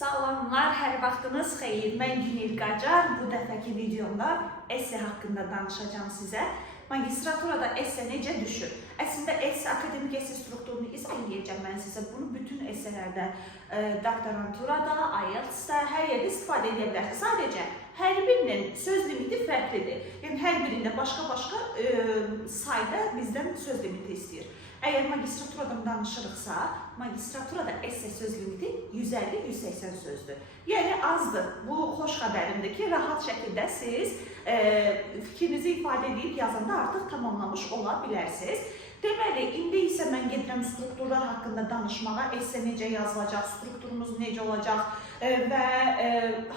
Salamlar, hər vaxtınız xeyir. Mən Günel Qacar. Bu dəfəki videomda esse haqqında danışacağım sizə. Magistraturada esse necə düşür? Əslində esse, akademik esse strukturunu izah edəcəm mən sizə. Bunu bütün esselərdə, doktoranturada, IELTS-da, hər yerdə istifadə edə bilərsiniz. Sadəcə hər birinin söz limiti fərqlidir. Yəni hər birində başqa-başqa sayda bizdən söz limiti istəyir. Əgər magistraturadan danışırıqsa, magistraturada esse söz limiti 150-180 sözdür. Yəni azdır. Bu xoş xəbərimdir ki, rahat şəkildə siz fikrinizi ifadə edib yazanda artıq tamamlamış ola bilərsiniz. Deməli, indi isə mən gedirəm strukturlar haqqında danışmağa, esse necə yazılacaq, strukturumuz necə olacaq və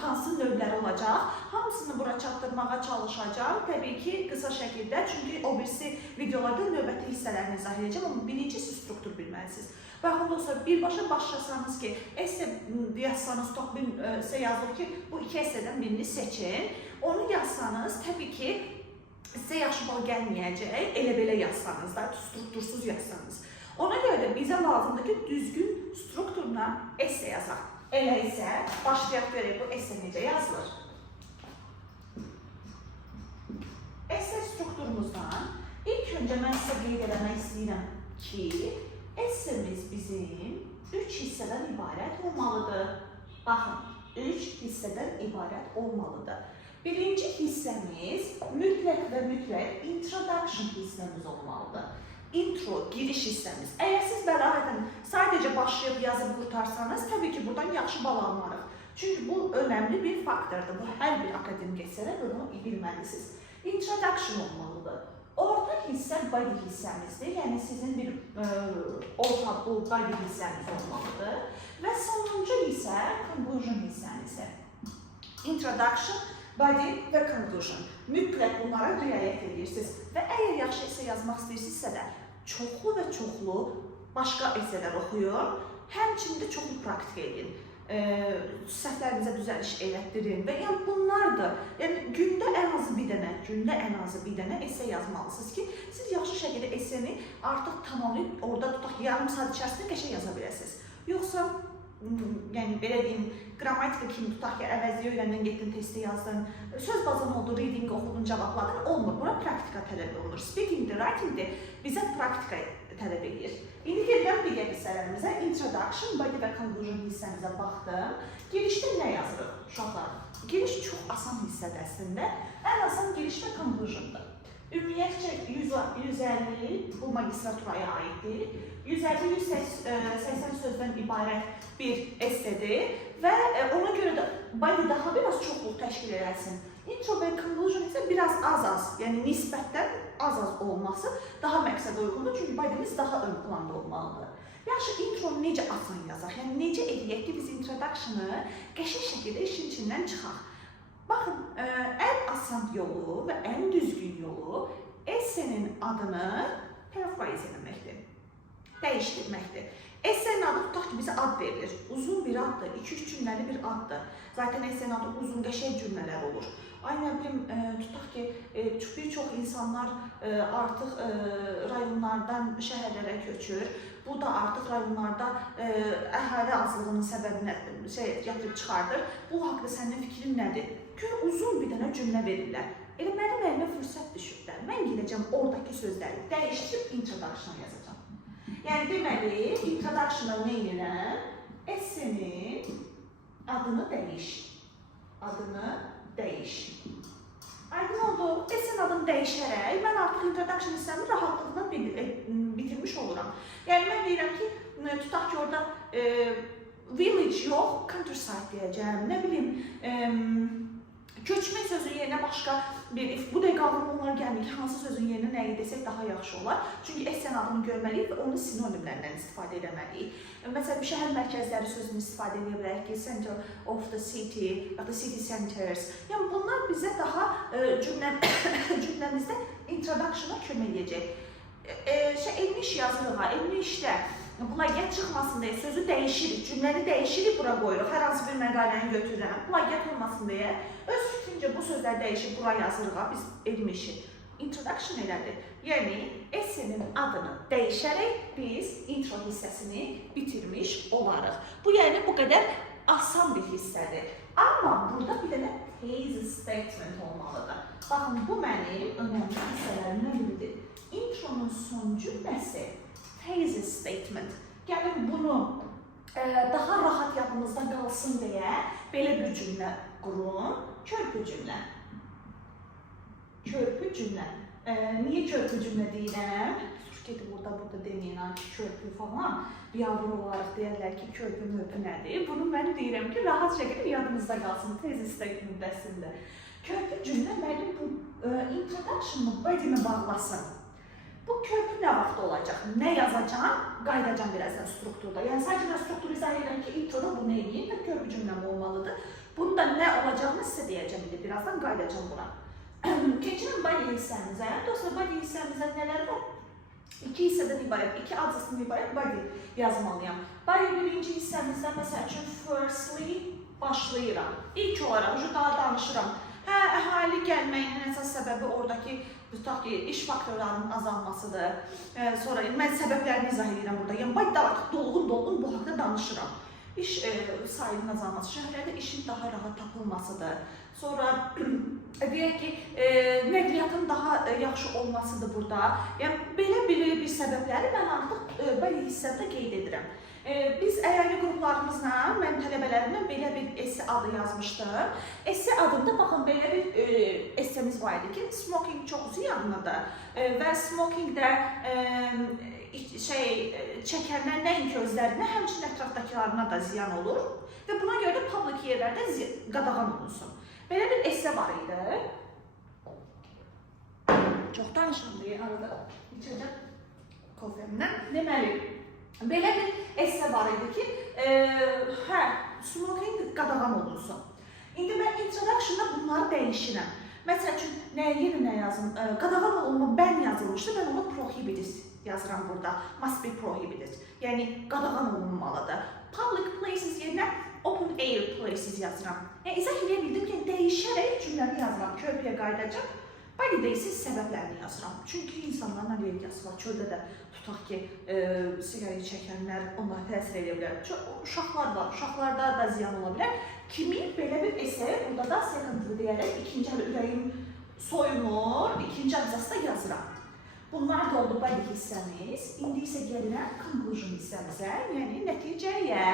hansı növləri olacaq. Hamısını bura çatdırmağa çalışacağım. Təbii ki, qısa şəkildə, çünki o birisi videolarda növbəti hissələrini izah edəcəm, amma birincisi struktur bilməlisiniz. Baxın dostlar, birbaşa başlasanız ki, esse yazsanız, top esse yazılır ki, bu iki essədən birini seçin. Onu yazsanız, təbii ki, sizə yaxşı bal gəlməyəcək, elə-belə yazsanız da, struktursuz yazsanız. Ona görə də bizə lazımdır ki, düzgün strukturla esse yazaq. Elə isə, başlayaq görək bu esse necə yazılır. Esse strukturumuzdan ilk öncə mən sizə qeyd eləmək istəyirəm ki, essemiz bizim 3 hissədən ibarət olmalıdır. Baxın, 3 hissədən ibarət olmalıdır. Birinci hissəmiz mütləq və mütləq introduction hissəmiz olmalıdır. Intro, giriş hissəmiz. Əgər siz bəlağətən sadəcə başlayıb yazıb qurtarsanız, təbii ki, buradan yaxşı bal almarıq. Çünki bu önəmli bir faktordur. Bu hər bir akademik essədə bunu bilməlisiniz. Introduction olmalıdır. Orta hissə body hissəmizdir. Yəni sizin bir orta bu body hissəmiz olmalıdır. Və sonuncu isə conclusion hissəmizdir. Introduction, body və conclusion. Mütləq bunlara riayət edirsiniz. Və əgər yaxşı esse yazmaq istəyirsinizsə də, çoxlu və çoxlu başqa essələr oxuyun, həmçində çoxlu praktika edin. Səhvlərinizə düzəliş elətdirin və yəni bunlardır. Yəni gündə ən azı bir dənə esse yazmalısınız ki, siz yaxşı şəkildə esseni artıq tamamlayıb orada tutaq yarım saat içərisində qəşəng yaza biləsiniz. Yoxsa yəni belə deyim, qrammatika kimi tutaq ki, əvəzliyə öyrəndən getdin, testi yazdın, söz bazan oldu, reading oxudun, cavabladın, olmur. Bura praktika tələb olunur. Speaking-dir, writing-dir, bizə praktika tələb edir. İndi gedirəm digər hissələrimizə, introduction, body və conclusion hissəmizə baxdım. Girişdə nə yazırıq uşaqlar? Giriş çox asan hissədir əslində. Ən asan giriş və conclusiondur. Ümumiyyətcə 150 bu magistraturaya aiddir. 150-180 sözdən ibarət bir essedir və ona görə də body daha biraz çoxluq təşkil edilsin. Intro və conclusion isə biraz az-az, yəni nisbətdən az-az olması daha məqsədə uyğundur, çünki body'miz daha ön planda olmalıdır. Yaxşı, intronu necə asan yazaq? Yəni necə edək ki, biz introductionu qəşəng şəkildə işin içindən çıxaq? Baxın, ən asan yolu və ən düzgün yolu essenin adını paraphrase etməkdir, dəyişdirməkdir. Essenin adı tutaq ki, bizə ad verilir. Uzun bir addır, 2-3 cümləli bir addır. Zaten essenin adı uzun, qəşəng cümlələr olur. Ay nə bilim, tutaq ki, bir çox insanlar artıq rayonlardan şəhərlərə köçür. Bu da artıq rayonlarda əhali azlığının səbəbini gətirib çıxardır. Bu haqda sənin fikrin nədir? Gör, uzun bir dənə cümlə verirlər. Elə mənim əlimə fürsət düşüblər. Mən gedəcəm oradakı sözləri dəyişdirib introduction yazacağım. Yəni deməli, introduction'a nə edirəm? Essenin adını dəyiş. Aydın oldu. Essenin adını dəyişərək mən artıq introduction hissəmi rahatlıqla bitirmiş oluram. Yəni mən deyirəm ki, tutaq ki, orada village yox, countryside deyəcəm. Nə bilim, köçmə sözün yerinə başqa bir, bu dəqiqə ağlıma onlar gəlmir ki, hansı sözün yerinə nəyi desək daha yaxşı olar. Çünki essenin adını görməliyik və onun sinonimlərindən istifadə edəməliyik. Məsələn, şəhər mərkəzləri sözünü istifadə edə bilərik ki, center of the city, ya da city centers. Yəni bunlar bizə daha cümləmizdə introduction'a kömək edəcək. Elmi iş yazırıq, elmi işdə plagiat çıxmasın deyə sözü dəyişirik, cümləni dəyişirik, bura qoyuruq. Hər hansı bir məqaləni götürürəm, plagiat olmasın deyə öz fikrincə bu sözləri dəyişib bura yazırıq, biz elmi işi. Introduction elədir. Yəni, essenin adını dəyişərək biz intro hissəsini bitirmiş olarıq. Bu, yəni bu qədər asan bir hissədir. Amma burada bir dənə thesis statement olmalıdır. Baxın, bu mənim önəmli hissələrimdən biridir. Intronun son cümləsi thesis statement. Gəlin bunu daha rahat yadınızda qalsın deyə belə bir cümlə qurun. Körpü cümlə. Körpü cümlə. Niyə körpü cümlə deyirəm? Türkiyədə burada deməyin ki, körpü falan. Yavru olaraq deyərlər ki, körpü mörpü nədir? Bunu mən deyirəm ki, rahat şəkildə yadınızda qalsın thesis statement-əsində. Körpü cümlə mənim bu introduction-ı, body-mi bağlasın. Bu körpü nə vaxt olacaq? Nə yazacağım? Qaydacam birazdan strukturda. Yəni, sadəcə mən strukturu izah edirəm ki, introda bu nə edeyim və körpü cümləm olmalıdır. Bunda nə olacağını sizə deyəcəm, birazdan qaydacam buna. Keçirin body hissəmizə. Dostlar, body hissəmizə nələr var? İki hissədən ibarət, iki adcısından ibarət body yazmalıyam. Body birinci hissəmizdə, məsəl üçün, firstly başlayıram. İlk olaraq, daha danışıram. Əhali gəlməyinin əsas səbəbi oradakı tutaq ki, iş faktorlarının azalmasıdır. Sonra mən səbəblərini izah edirəm burada. Yəni, bodyda artıq dolğun bu haqda danışıram. İş sayının azalması, şəhərlərdə işin daha rahat tapılmasıdır. Sonra deyək ki, nəqliyyatın daha yaxşı olmasıdır burada. Yəni, belə bir səbəbləri mən artıq body hissəmdə qeyd edirəm. Biz əyali qruplarımızla, mən tələbələrimlə belə bir esse adı yazmışdım. Esse adında, baxın, belə bir essemiz var idi ki, smoking çox ziyanlıdır və smokingdə çəkənlər nəinki özlərinə, həmçinin ətrafdakılarına da ziyan olur və buna görə də public yerlərdə qadağan olunsun. Belə bir esse var idi. Çox danışandır, arada içəcəm kofemdən. Deməli, belə bir esse var idi ki, smoking qadağan olunsun. İndi mən introduction-da bunları dəyişirəm. Məsəl üçün, nə yazım? Qadağan olunma bən yazılmışdı, mən ona prohibited yazıram burada. Must be prohibited. Yəni, qadağan olunmalıdır. Public places yerinə open air places yazıram. Yəni, izah edə bildim ki, dəyişərək cümləmi yazıram. Körpüyə qaydacaq. Body'də isə səbəblərini yazıram. Çünki insanların allergiyası var. Çöldə də tutaq ki, siqaret çəkənlər onlara təsir edə bilər. Uşaqlar var. Uşaqlarda da ziyan ola bilər. Kimi belə bir esse, burada da secondary deyərək ikinci ürəyim soyunur, ikinci abzasda yazıram. Bunlar da oldu body hissəmiz. İndi isə gəlirəm conclusion hissəmizə, yəni nəticəyə.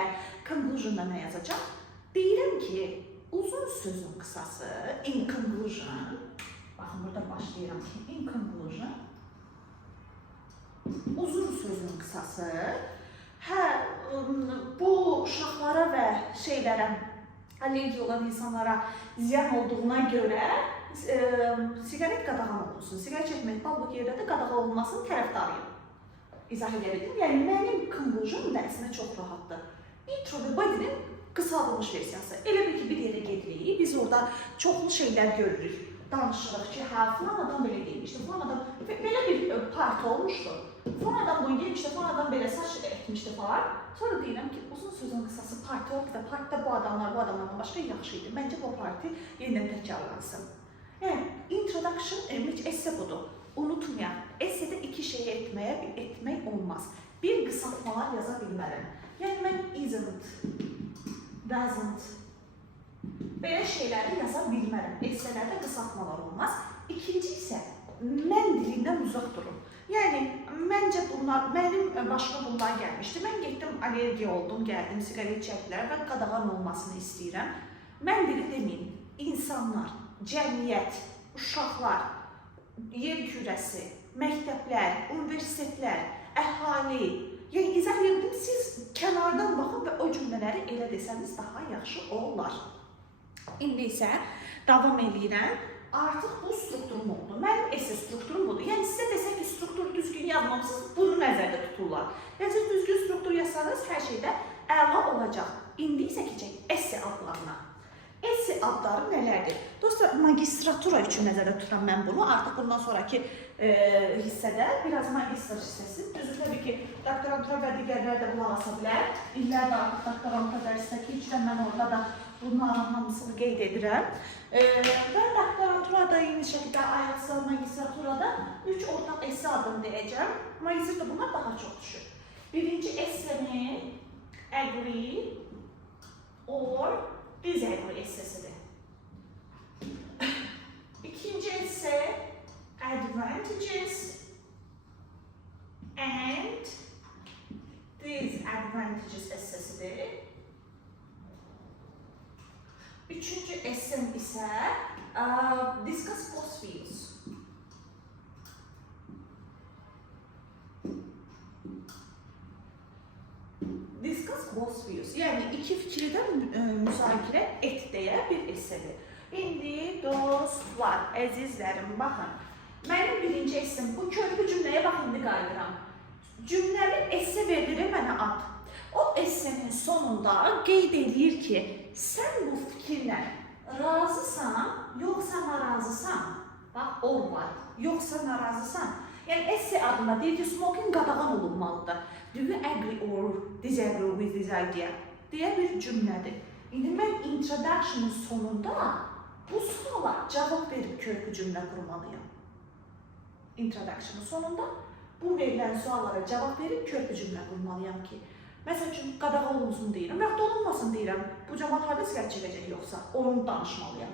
Conclusion'da nə yazacaq? Deyirəm ki, uzun sözün qısası, in conclusion, baxın, burada başlayıram ki, in conclusion, uzun sözün qısası, bu uşaqlara və şeylərə, allergiya olan insanlara ziyan olduğuna görə siqaret qadağan olunsun. Siqaret çəkmək public yerdə də qadağan olunmasının tərəfdarıyım. İzah edə bildim. Yəni, mənim conclusion dərsində çox rahatdır. Intro və body'nin qısaldılmış versiyası. Elə bir ki, bir yerə gedirik, biz orada çoxlu şeylər görürük. Danışırıq ki, filan adam belə deymişdi, filan adam belə bir parti olmuşdu. Filan adam bunu gelmişdi, filan adam belə saç etmişdi falan. Sonra deyirəm ki, uzun sözün qısası parti oldu və partidə bu adamlardan başqa yaxşı idi. Məncə bu parti yenidən təkrarlansın. Yəni, introduction, esse budur. Unutmayaq, essedə iki şeyi etmək olmaz. Bir qısaltmalar yaza bilmərəm. Yəni, mən isn't, doesn't, belə şeyləri yaza bilmərəm. Esselərdə qısaltmalar olmaz. İkinci isə, mən dilindən uzaq durun. Yəni, məncə bunlar, mənim başqa bunlar gəlmişdi. Mən getdim, allergiya oldum, gəldim, siqaret çəkdilər və qadağan olmasını istəyirəm. Mən dili deməyin, insanlar, cəmiyyət, uşaqlar, yer kürəsi, məktəblər, universitetlər, əhali. Yəni, izah edirdim, siz kənardan baxın və o cümlələri elə desəniz daha yaxşı olar. İndi isə davam edirəm. Artıq bu strukturum oldu. Mənim esse strukturum budur. Yəni, sizə desək ki, strukturu düzgün yazmamışsınız, bunu nəzərdə tuturlar. Yəni, siz düzgün struktur yazsanız, hər şeydə əla olacaq. İndi isə keçək esse adlarına. Esse adları nələrdir? Dostlar, magistratura üçün nəzərdə tuturam mən bunu. Artıq bundan sonraki hissədə biraz magistr hissəsi. Düzdür, təbii ki, doktorantura və digərlər də qulaq asa bilər. İllərdə artıq doktorantura dərsinə keçirəm, mən orada da bunların hamısını qeyd edirəm. Və doktoranturada eyni şəkildə ayaqsa magistraturada 3 ortaq esse adını deyəcəm. Magistrda bunlar daha çox düşür. Birinci esseni agree, or disagree essesidir. İkinci esse advantages and disadvantages essesidir. Üçüncü essem ise discuss both views. Discuss both views. Yani iki fikri de müzakirə et deyə bir essedir. İndi dostlar, əzizlərim, baxın. Mənim birinci essem, bu körpü cümləyə bax, indi qayıdıram. Cümləli esse verilir mənə ad. O essenin sonunda qeyd edir ki, sən bu fikirlə razısan, yoxsa narazısan. Bax, or var, yoxsa narazısan. Yəni, esse adında deyir ki, smoking qadağan olunmalıdır. Do you agree or disagree with this idea? Deyə bir cümlədir. İndi mən introduction'ın sonunda bu suala cavab verib körpü cümlə qurmalıyam. Introduction'ın sonunda bu verilən suallara cavab verib körpü cümlə qurmalıyam ki, məsəl üçün, qadağan olunsun deyirəm, yaxud olunmasın deyirəm, bu cavab harada səhv çəkəcək yoxsa, onu danışmalıyam.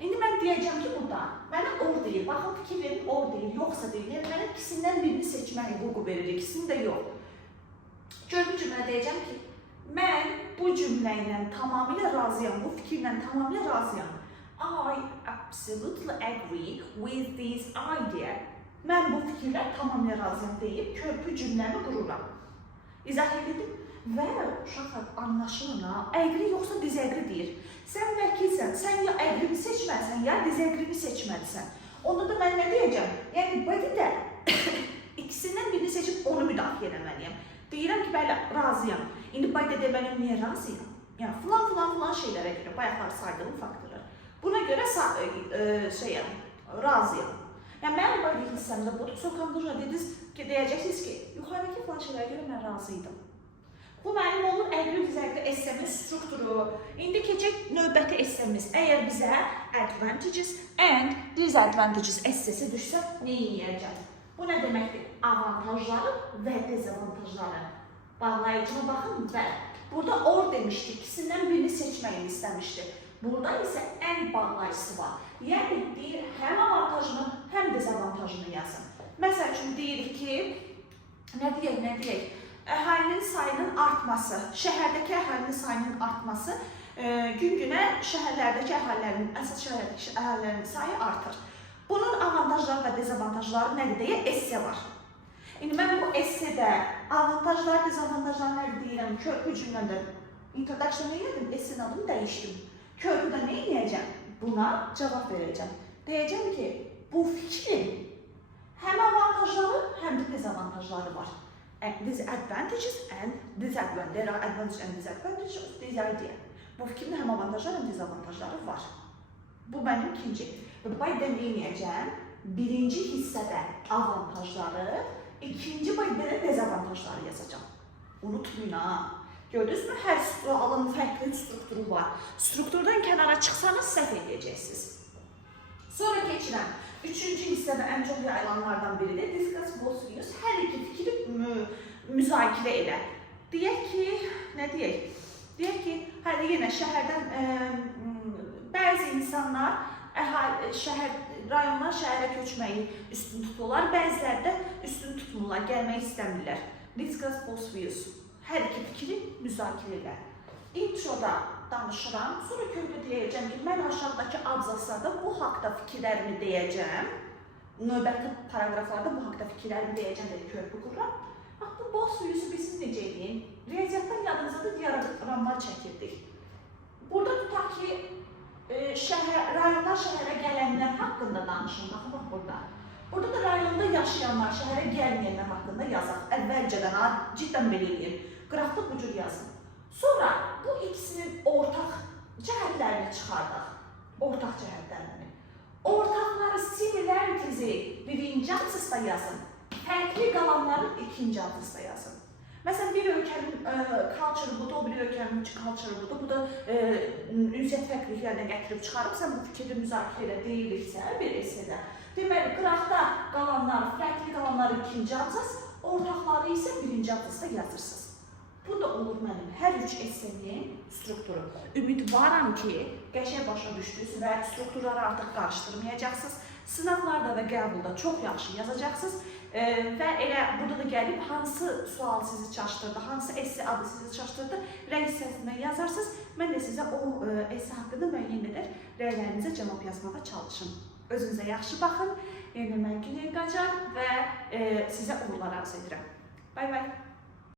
İndi mən deyəcəm ki, burada mənə or deyil, baxın fikir verin, or deyil, yoxsa deyil, yəni mənə ikisindən birini seçmək hüququ verir, ikisini də yox. Körpü cümlə deyəcəm ki, mən bu cümlə ilə tamamilə razıyam, bu fikirlə tamamilə razıyam. I absolutely agree with this idea. Mən bu fikirlə tamamilə razıyam deyib körpü cümləmi qururam. İzah edelim və uşaqlar anlaşılına agree yoxsa disagree deyir. Sən vəkilsən, sən ya agree'ni seçməlisən, ya disagree-ni seçməlisən. Onda da mən nə deyəcəm? Yəni, bədidə ikisindən birini seçib onu müdafiə eləməliyəm. Deyirəm ki, bəli, razıyam. İndi bayda deməliyim, niyə razıyam? Yəni, filan şeylərə görə, bayaqları saydığım faktorlar. Buna görə razıyam. Yəni, mənim bayda hissəmdə budur, sokamdırca deyəcəksiniz ki, yuxarıdakı filan şeylərə görə mən razıydım. Bu mənim olur agree-disagree essemin strukturu. İndi keçək növbəti essemiz. Əgər bizə advantages and disadvantages essesi düşsə, nə yiyəcəm? Bu nə deməkdir? Avantajları və dezavantajları. Bağlayıcına baxın və burada or demişdik, ikisindən birini seçməyini istəmişdi. Burada isə ən bağlayıcısı var. Yəni, deyir, həm avantajını, həm dezavantajını yazın. Məsəl üçün, deyirik ki, nə deyək? Əhalinin sayının artması, şəhərdəki əhalinin sayının artması gün-günə şəhərlərdəki əhalilərin, əsas şəhərlərdəki əhalilərin sayı artır. Bunun avantajları və dezavantajları nədir deyə esse var. İndi mən bu essedə avantajlar, dezavantajlar nədir deyirəm, körpü cümləndə introduction-ı yedim, essenin adını dəyişdim. Körpüdə nə edəcəm? Buna cavab verəcəm. Deyəcəm ki, bu fikrin həm avantajları, həm də dezavantajları var. Disadvantages and disadvantages. There are advantages and disadvantages of this idea. Bu fikrin həm avantajları, həm dezavantajları var. Bu mənim ikinci. Bayda neyəcəm? Birinci hissədə avantajları, ikinci bayda dezavantajları yazacağım. Unutmayın ha. Gördünüz mü? Hər sualın fərqli strukturu var. Strukturdan kənara çıxsanız səhv edəcəksiniz. Sonra keçirəm. Üçüncü hissədə ən çox yayılanlardan biridir. Discuss both views. Hər iki fikri müzakirə elə. Deyək ki, nə deyək? Deyək ki, hələ yenə şəhərdən bəzi insanlar rayondan şəhərə köçməyi üstün tuturlar, bəziləri də üstün tutmurlar, gəlmək istəmirlər. Discuss both views. Hər iki fikri müzakirə elə. Introda danışıram, sonra körpü deyəcəm ki, mən aşağıdakı abzaslarda bu haqda fikirlərimi deyəcəm. Növbəti paragraflarda bu haqda fikirlərimi deyəcəm deyə körpü qururam. Bax, bu both views'u bizim necə edin? Riyaziyyatdan yadınızda da diaqramlar çəkirdik. Burada tutaq ki, rayondan şəhərə gələnlər haqqında danışın. Baxın, bax burada. Burada da rayonda yaşayanlar, şəhərə gəlməyənlər haqqında yazaq. Əvvəlcədən, ciddən belə eləyir. Qrafda bu cür yazın. Sonra bu ikisinin ortaq cəhətlərini çıxardaq. Ortaq cəhətlərini. Ortaqları similarities-i birinci abzasda yazın. Fərqli qalanları ikinci abzasda yazın. Məsələn, bir ölkənin culture budur, o bir ölkənin culture budur. Bu da ünsiyyət fərqliliklərini gətirib çıxarıb, sən bu fikri müzakirə elə deyiriksə, bir essedə. Deməli, qıraqda qalanlar, fərqli qalanları ikinci abzas, ortaqları isə birinci abzasda yazırsınız. Bu da olur mənim hər 3 essenin strukturu. Ümidvaram ki, qəşəng başa düşdünüz və strukturları artıq qarışdırmayacaqsınız. Sınavlarda və qəbulda çox yaxşı yazacaqsınız və elə burada da gəlib hansı sual sizi çaşdırdı, hansı esse adı sizi çaşdırdı, rəy hissəsindən yazarsınız. Mən də sizə o esse haqqında müəyyən qədər rəylərinizə cavab yazmağa çalışın. Özünüzə yaxşı baxın, yenə mən Günel Qacar və sizə uğurlar arzu edirəm. Bay bay.